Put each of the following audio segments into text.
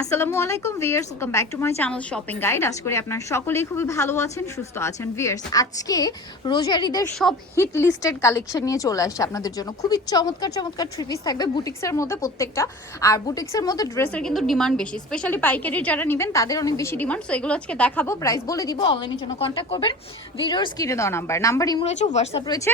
আসসালামু আলাইকুম viewers, welcome back to my channel shopping guide. আশা করি আপনারা সকলেই খুবই ভালো আছেন, সুস্থ আছেন। ভিউয়ার্স, আজকে রোজার ঈদের সব হিট লিস্টেড কালেকশন নিয়ে চলে আসছে আপনাদের জন্য। খুবই চমৎকার চমৎকার থ্রি পিস থাকবে বুটিক্সের মধ্যে প্রত্যেকটা। আর বুটিক্সের মধ্যে ড্রেসের কিন্তু ডিমান্ড বেশি, স্পেশালি পাইকারি যারা নেবেন তাদের অনেক বেশি ডিমান্ড। সো এগুলো আজকে দেখাবো, প্রাইস বলে দিব। অনলাইনের জন্য কন্ট্যাক্ট করবেন, ভিডিওর স্ক্রিনে দেওয়া নাম্বার ইমো রয়েছে, হোয়াটসঅ্যাপ রয়েছে।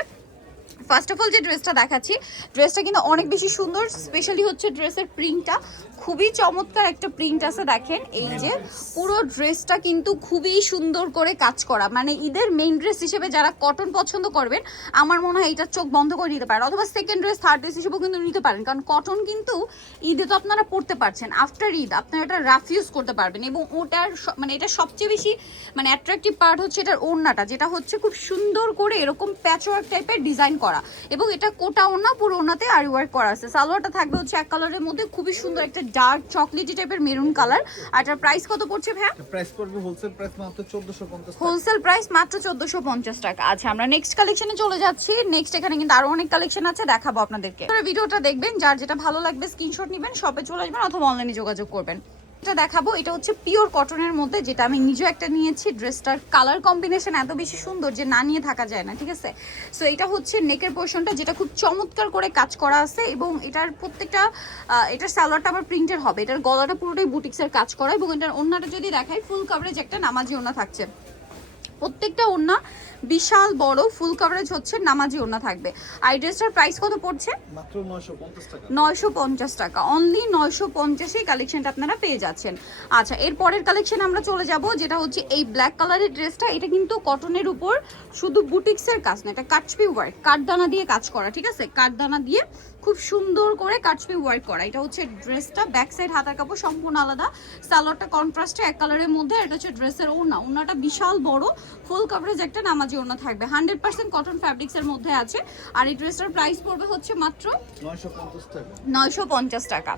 ফার্স্ট অফ অল যে ড্রেসটা দেখাচ্ছি, ড্রেসটা কিন্তু অনেক বেশি সুন্দর। স্পেশালি হচ্ছে ড্রেসের প্রিন্টটা খুবই চমৎকার একটা প্রিন্ট আছে। দেখেন এই যে পুরো ড্রেসটা কিন্তু খুবই সুন্দর করে কাজ করা, মানে ঈদের মেইন ড্রেস হিসেবে যারা কটন পছন্দ করবেন আমার মনে হয় এটা চোখ বন্ধ করে নিতে পারেন, অথবা সেকেন্ড ড্রেস থার্ড ড্রেস হিসেবেও কিন্তু নিতে পারেন। কারণ কটন কিন্তু ঈদে তো আপনারা পরতে পারছেন, আফটার ঈদ আপনারা এটা রাফ ইউজ করতে পারবেন। এবং ওটার মানে এটা সবচেয়ে বেশি মানে অ্যাট্রাকটিভ পার্ট হচ্ছে এটার ওড়নাটা, যেটা হচ্ছে খুব সুন্দর করে এরকম প্যাচওয়ার্ক টাইপের ডিজাইন করা। এবং এটা কোটা ওড়না, পুরো ওড়নাতে আরি ওয়ার্ক করা আছে। সালোয়ারটা থাকবে হচ্ছে এক কালারের মধ্যে, খুবই সুন্দর একটা ডার্ক চকলেটি টাইপের মেরুন কালার। আর এটার প্রাইস কত পড়ছে ভাইয়া? প্রাইস পড়বে হোলসেল প্রাইস মাত্র 1450 টাকা। হোলসেল প্রাইস মাত্র 1450 টাকা। আচ্ছা, আমরা নেক্সট কালেকশনে চলে যাচ্ছি। নেক্সট এখানে কিন্তু আরো অনেক কালেকশন আছে, দেখাবো আপনাদেরকে। ভিডিওটা দেখবেন, যার যেটা ভালো লাগবে স্ক্রিনশট নেবেন, শপে চলে আসবেন অথবা অনলাইনে যোগাযোগ করবেন। এটা দেখাবো, এটা হচ্ছে পিওর কটনের মধ্যে, যেটা আমি নিজেও একটা নিয়েছি। ড্রেসটার কালার কম্বিনেশন এত বেশি সুন্দর যে না নিয়ে থাকা যায় না, ঠিক আছে। সো এটা হচ্ছে নেকের পোর্শনটা, যেটা খুব চমৎকার করে কাজ করা আছে। এবং এটার প্রত্যেকটা এটার সালোয়ারটা আবার প্রিন্টের হবে, এটার গলাটা পুরোটাই বুটিক্সের কাজ করা। এবং এটার ওড়নাটা যদি দেখাই, ফুল কভারেজ একটা নামাজি ওড়না থাকছে। প্রত্যেকটা ওড়না বিশাল বড় ফুল কভারেজ হচ্ছে নামাজি ওড়না থাকবে। আর ড্রেসটার প্রাইস কত পড়ছে? মাত্র 950 টাকা। 950 টাকা, অনলি 950 এই কালেকশনটা আপনারা পেয়ে যাচ্ছেন। আচ্ছা, এর পরের কালেকশন আমরা চলে যাব, যেটা হচ্ছে এই ব্ল্যাক কালারের ড্রেসটা। এটা কিন্তু কটনের উপর শুধু বুটিক্সের কাজ না, এটা কাটচপি ওয়ার্ক, কাঠদানা দিয়ে কাজ করা, ঠিক আছে। কাঠদানা দিয়ে খুব সুন্দর করে কাটচপি ওয়ার্ক করা। এটা হচ্ছে ড্রেসটা, ব্যাক সাইড হাতার কাপড় সম্পূর্ণ আলাদা, সালোয়ারটা কন্ট্রাস্টে এক কালারের মধ্যে। এটা হচ্ছে ড্রেসের ওড়না, ওড়নাটা বিশাল বড় ফুল কভারেজ একটা নামাজি ওড়না থাকবে, 100% কটন ফ্যাব্রিক্স এর মধ্যে আছে। আর এই ড্রেসটার প্রাইস পড়বে হচ্ছে মাত্র 950 টাকা। 950 টাকা।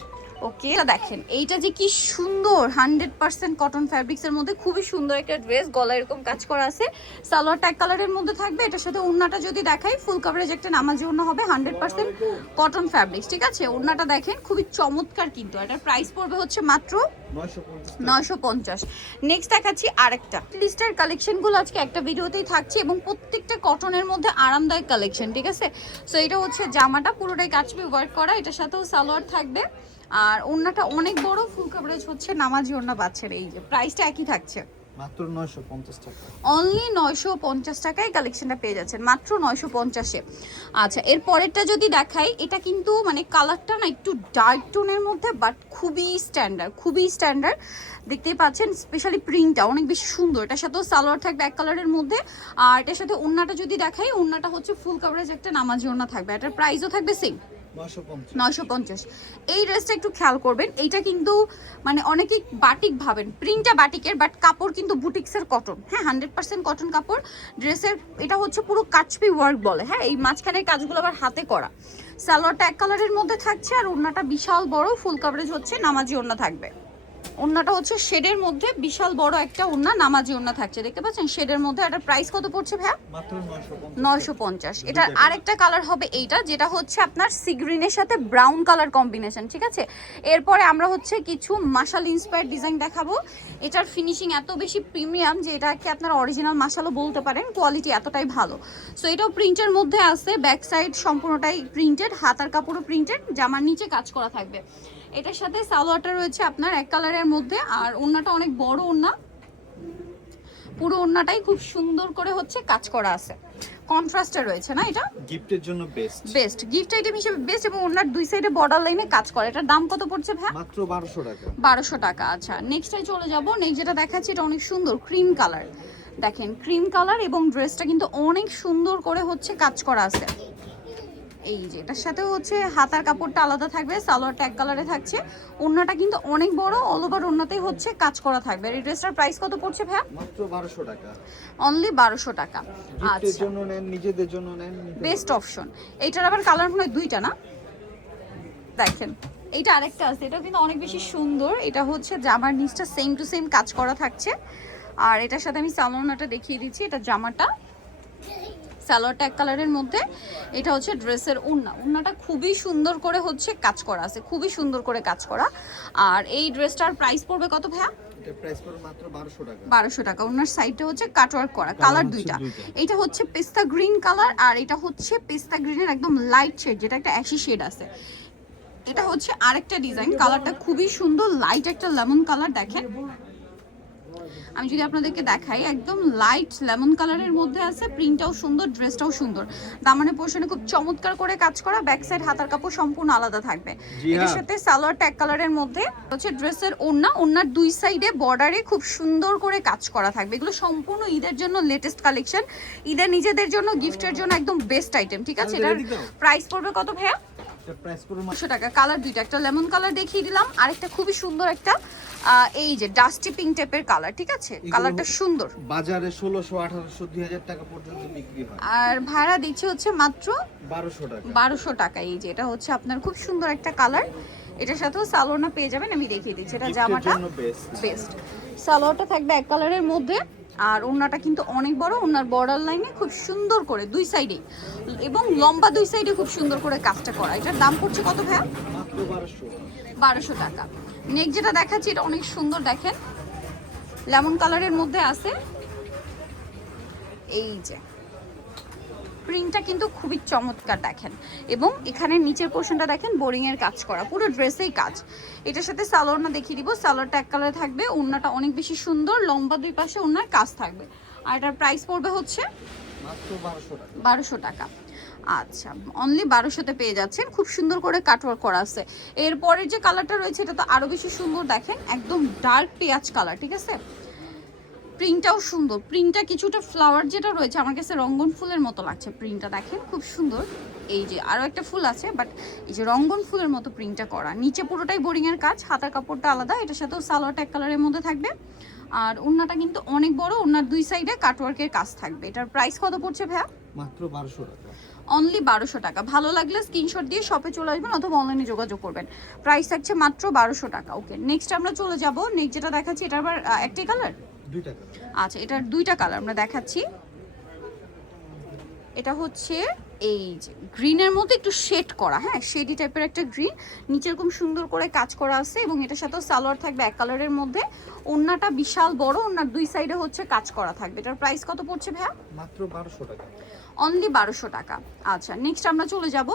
ওকে, এটা দেখেন, এইটা যে কি সুন্দর, 100% কটন ফ্যাব্রিক্স এর মধ্যে খুবই সুন্দর একটা ড্রেস। গলা এরকম কাজ করা আছে, সালোয়ারটা এক কালারের মধ্যে থাকবে। এটার সাথে ওড়নাটা যদি দেখাই, ফুল কভারেজ একটা নামাজি ওড়না হবে, 100% কটন ফ্যাব্রিক্স, ঠিক আছে। ওড়নাটা দেখেন খুবই চমৎকার কিন্তু। এটার প্রাইস পড়বে হচ্ছে মাত্র 950। নেক্সট দেখাচ্ছি আরেকটা লিস্টের কালেকশনগুলো আজকে একটা ভিডিওতেই থাকছে, এবং প্রত্যেকটা কটনের মধ্যে আরামদায়ক কালেকশন, ঠিক আছে। সো এটা হচ্ছে জামাটা পুরোটাই কাচবি ওয়ার্ক করা, এটার সাথেও সালোয়ার থাকবে। আর ওড়নাটা অনেক বড়, ফুল কভারেজ হচ্ছে নামাজি ওড়না পাচ্ছেন। এই যে প্রাইসটা একই থাকছে, মাত্র 950 টাকা। অনলি 950 টাকায় কালেকশনটা পেয়ে যাচ্ছেন, মাত্র 950-এ। আচ্ছা, এর পরেরটা যদি দেখাই, এটা কিন্তু মানে কালারটা না একটু ডার্ক টোনের মধ্যে, বাট খুবই স্ট্যান্ডার্ড দেখতেই পাচ্ছেন। স্পেশালি প্রিন্টটা অনেক বেশি সুন্দর। এটার সাথেও সালোয়ার থাকবে এক কালারের মধ্যে। আর এটার সাথে ওড়নাটা যদি দেখাই, ওড়নাটা হচ্ছে ফুল কভারেজ একটা নামাজি ওড়না থাকবে। এটার প্রাইসও থাকবে সেম, 950। এই ড্রেসটা একটু খেয়াল করবেন, এইটা কিন্তু মানে অনেকেই বাটিক ভাবেন, প্রিন্টটা বাটিকের, বাট কাপড় কিন্তু বুটিক্সের কটন, হ্যাঁ 100% কটন কাপড় ড্রেসের। এটা হচ্ছে পুরো কাচপি ওয়ার্ক বলে, হ্যাঁ। এই মাঝখানের কাজগুলো আবার হাতে করা। সালোয়ারটা এক কালারের মধ্যে থাকছে, আর ওড়নাটা বিশাল বড় ফুল কভারেজ হচ্ছে নামাজি ওড়না থাকবে। ওড়নাটা হচ্ছে শেডের মধ্যে, বিশাল বড় একটা ওড়না, নামাজি ওড়না থাকছে, দেখতে পাচ্ছেন শেডের মধ্যে। এটার প্রাইস কত পড়ছে ভাইয়া? মাত্র 950। এটার আরেকটা কালার হবে এইটা, যেটা হচ্ছে আপনার সি গ্রিনের সাথে ব্রাউন কালার কম্বিনেশন, ঠিক আছে। এরপরে আমরা হচ্ছে কিছু মাশাল ইন্সপায়ার্ড ডিজাইন দেখাবো। এটার ফিনিশিং এত বেশি প্রিমিয়াম যে এটাকে আপনারা অরিজিনাল মাশালও বলতে পারেন, কোয়ালিটি এতটাই ভালো। সো এটাও প্রিন্টের মধ্যে আছে, ব্যাক সাইড সম্পূর্ণটাই প্রিন্টেড, হাতার কাপড়ও প্রিন্টেড, জামার নিচে কাজ করা থাকবে। এটার সাথে সালোয়ারটা রয়েছে আপনার এক কালারের মধ্যে, আর ওড়নাটা অনেক বড় ওড়না, পুরো ওড়নাটাই খুব সুন্দর করে হচ্ছে কাজ করা আছে, কন্ট্রাস্টে রয়েছে না। এটা গিফটের জন্য বেস্ট গিফট আইটেম হিসেবে বেস্ট। এবং ওড়নার দুই সাইডে বর্ডার লাইনে কাজ করে। এটার দাম কত পড়ছে ভাই? মাত্র 1200 টাকা। 1200 টাকা। আচ্ছা, নেক্সটে চলে যাব। নেক্সট যেটা দেখাচ্ছি, এটা অনেক সুন্দর ক্রিম কালার, দেখেন ক্রিম কালার, এবং ড্রেসটা কিন্তু অনেক সুন্দর করে হচ্ছে কাজ করা আছে। এই যে এটার সাথে হচ্ছে হাতার কাপড়টা আলাদা থাকবে, সালোয়ারটা এক কালারে থাকছে, ওড়নাটা কিন্তু অনেক বড়, অল ওভার ওড়নাতেই হচ্ছে কাজ করা থাকবে। এই ড্রেসটার প্রাইস কত পড়ছে ভাই? মাত্র 1200 টাকা, অনলি 1200 টাকা। গিফটের জন্য নেন, নিজেদের জন্য নেন, বেস্ট অপশন। এইটার আবার কালার মনে হয় দুইটা না, দেখেন এইটা আরেকটা আছে, এটা কিন্তু অনেক বেশি সুন্দর। এটা হচ্ছে জামার নিচটা সেম টু সেম কাজ করা থাকছে। আর এটার সাথে আমি সালোয়ারটা দেখিয়ে দিচ্ছি, এটা জামাটা সালোয়ারটা এক কালারের মধ্যে। এটা হচ্ছে ড্রেসের ওড়না, ওড়নাটা খুবই সুন্দর করে হচ্ছে কাজ করা আছে, খুবই সুন্দর করে কাজ করা। আর এই ড্রেসটার প্রাইস পড়বে কত ভাইয়া? এটা প্রাইস পড়বে মাত্র 1200 টাকা। 1200 টাকা। ওনার সাইডটা হচ্ছে কাটওয়ার্ক করা, কালার দুইটা। এটা হচ্ছে পেস্তা গ্রিন কালার আর এটা হচ্ছে পেস্তা গ্রিনের একদম লাইট শেড, যেটা একটা অ্যাশি শেড আছে। এটা হচ্ছে আরেকটা ডিজাইন, কালারটা খুবই সুন্দর, লাইট একটা লেমন কালার। দেখেন আমি যদি আপনাদেরকে দেখাই, একদম লাইট লেমন কালারের মধ্যে আছে, প্রিন্টটাও সুন্দর, ড্রেসটাও সুন্দর। দামানের পোর্শনে খুব চমৎকার করে কাজ করা, ব্যাক সাইড হাতার কাপড় সম্পূর্ণ আলাদা থাকবে। এটার সাথে সালোয়ার ট্যাগ কালারের মধ্যে হচ্ছে ড্রেসের ওড়না, ওড়নার দুই সাইডে বর্ডারে খুব সুন্দর করে কাজ করা থাকবে। এগুলো সম্পূর্ণ ঈদের জন্য লেটেস্ট কালেকশন, ঈদের নিজেদের জন্য গিফটের জন্য একদম বেস্ট আইটেম, ঠিক আছে? এটার প্রাইস পড়বে কত ভাইয়া? এটা প্রাইস পড়বে 200 টাকা। কালার দুইটা, একটা লেমন কালার দেখিয়ে দিলাম, আরেকটা খুবই সুন্দর একটা এই যে ডাস্টি পিঙ্ক টাইপের কালার, ঠিক আছে? কালারটা সুন্দর। বাজারে 1600 1800 2000 টাকা পর্যন্ত বিক্রি হয়, আর ভাড়া দিচ্ছে হচ্ছে মাত্র 1200 টাকা। 1200 টাকা। এই যে এটা হচ্ছে আপনার খুব সুন্দর একটা কালার, এটার সাথেও সালোয়ারটা পেয়ে যাবেন, আমি দেখিয়ে দিচ্ছি। এটা জামাটা বেস্ট, সালোয়ারটা থাকবে এক কালারের মধ্যে। আর ওড়নাটা কিন্তু অনেক বড়, ওড়নার বর্ডার লাইনে খুব সুন্দর করে দুই সাইডে এবং লম্বা দুই সাইডে খুব সুন্দর করে কাজটা করা। এটার দাম পড়ছে কত ভাইয়া? মাত্র 1200। 1200 টাকা। নেক্সট যেটা দেখাচ্ছি, এটা অনেক সুন্দর, দেখেন লেমন কালারের মধ্যে আছে। এই যে প্রিন্টটা কিন্তু খুবই চমৎকার, দেখেন। এবং এখানে নিচের পোর্শনটা দেখেন বোরিং এর কাজ করা, পুরো ড্রেসেই কাজ। এটার সাথে সালোয়ারটা দেখিয়ে দিব, সালোয়ারটা এক কালারে থাকবে, ওড়নাটা অনেক বেশি সুন্দর, লম্বা দুই পাশে ওড়নার কাজ থাকবে। আর এটার প্রাইস পড়বে হচ্ছে মাত্র 1200 টাকা। 1200 টাকা। আচ্ছা, অনলি 1200-তে পেয়ে যাচ্ছেন, খুব সুন্দর করে কাটওয়ার্ক করা আছে। এরপরের যে কালারটা রয়েছে এটা তো আরো বেশি সুন্দর, দেখেন একদম ডার্ক পেঁয়াজ কালার, ঠিক আছে? প্রিন্টটাও সুন্দর, প্রিন্টটা কিছুটা ফ্লাওয়ার যেটা রয়েছে আমার কাছে রঙ্গন ফুলের মতো লাগছে। প্রিন্টটা দেখেন খুব সুন্দর। এই যে আরো একটা ফুল আছে, বাট এই যে রঙ্গন ফুলের মতো প্রিন্টটা করা, নিচে পুরোটাই বোরিং এর কাজ, হাতার কাপড়টা আলাদা। এটার সাথেও সালোয়ার এক কালারের মধ্যে থাকবে। আর ওড়নাটা কিন্তু অনেক বড়, ওড়নার দুই সাইডে কাটওয়ার্কের কাজ থাকবে। এটার প্রাইস কত পড়ছে ভাইয়া? মাত্র 1200 টাকা। অনলি 1200 টাকা। ভালো লাগলে স্ক্রিনশট দিয়ে শপে চলে আসবেন অথবা অনলাইনে যোগাযোগ করবেন। প্রাইস থাকছে মাত্র 1200 টাকা। ওকে, নেক্সট আমরা চলে যাব। নেক্সট যেটা দেখাচ্ছি, এটার আবার একটাই কালার? দুইটা কালার। আচ্ছা, এটার দুইটা কালার আমরা দেখাচ্ছি। এটা হচ্ছে এই যে গ্রিনের মধ্যে একটু শেড করা, হ্যাঁ শেডি টাইপের একটা গ্রিন, নিচে এরকম সুন্দর করে কাজ করা আছে এবং এটার সাথেও সালোয়ার থাকবে এক কালারের মধ্যে। ওড়নাটা বিশাল বড়, ওড়নার দুই সাইডে হচ্ছে কাজ করা থাকবে। এটার প্রাইস কত পড়ছে ভাইয়া? মাত্র 1200 টাকা। অনলি 1200 টাকা। আচ্ছা, নেক্সট আমরা চলে যাব।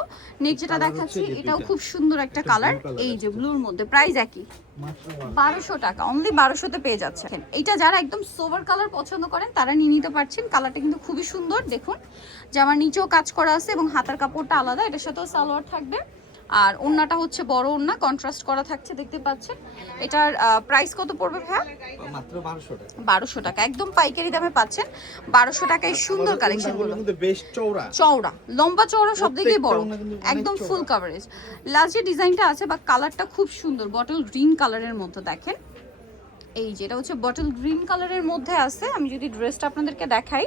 নেক্সট যেটা দেখাচ্ছি এটাও খুব সুন্দর একটা কালার, এই যে ব্লুর মধ্যে, প্রাইস একই, মাত্র 1200 টাকা। অনলি 1200-তে পেয়ে যাচ্ছেন। এটা যারা একদম সোভার কালার পছন্দ করেন তারা নিয়ে নিতে পারছেন। কালারটা কিন্তু খুবই সুন্দর, দেখুন জামার নিচেও কাজ করা আছে এবং হাতার কাপড়টা আলাদা। এটার সাথেও সালোয়ার থাকবে আর ওড়নাটা হচ্ছে বড় ওড়না, কন্ট্রাস্ট করা থাকছে, দেখতে পাচ্ছেন। এটার প্রাইস কত পড়বে ভাইয়া? মাত্র 1200 টাকা। 1200 টাকা, একদম পাইকারি দামে পাচ্ছেন। 1200 টাকায় সুন্দর কালেকশনগুলো, বেশ চওড়া চওড়া, লম্বা চওড়া, সব দিকেই বড়, একদম ফুল কভারেজ। লাস্ট যে ডিজাইনটা আছে বা কালারটা খুব সুন্দর, বটল গ্রিন কালারের মধ্যে, দেখেন এই যেটা হচ্ছে বটল গ্রিন কালারের মধ্যে আছে। আমি যদি ড্রেসটা আপনাদেরকে দেখাই,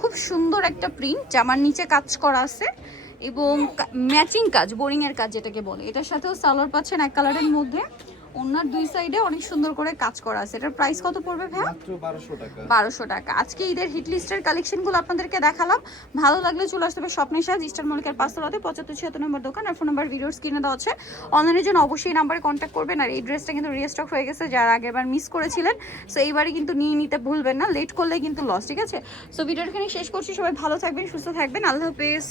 খুব সুন্দর একটা প্রিন্ট, জামার নিচে কাজ করা আছে এবং ম্যাচিং কাজ, বোরিং এর কাজ যেটাকে বলে। এটার সাথেও সালোয়ার পাচ্ছেন এক কালারের মধ্যে, ওনার দুই সাইডে অনেক সুন্দর করে কাজ করা আছে। এটার প্রাইস কত পড়বে ভাই? মাত্র 1200 টাকা। 1200 টাকা। আজকে ঈদের হিট লিস্টের কালেকশনগুলো আপনাদেরকে দেখালাম। ভালো লাগলে চলে আসতে হবে স্বপ্নের সাজ, ইস্টার্ন মল্লিকার 5তলাতে 7576 নম্বর দোকান। আর ফোন নাম্বার ভিডিওর স্ক্রিনে দেওয়া আছে। অনলাইনের জন্য অবশ্যই নাম্বারে কন্ট্যাক্ট করবেন। আর এই ড্রেসটা কিন্তু রিস্টক হয়ে গেছে, যারা আগেরবার মিস করেছিলেন, সো এইবারই কিন্তু নিয়ে নিতে ভুলবেন না, লেট করলে কিন্তু লস, ঠিক আছে? সো ভিডিওটা এখানে শেষ করছি। সবাই ভালো থাকবেন, সুস্থ থাকবেন, আল্লাহ হাফেজ।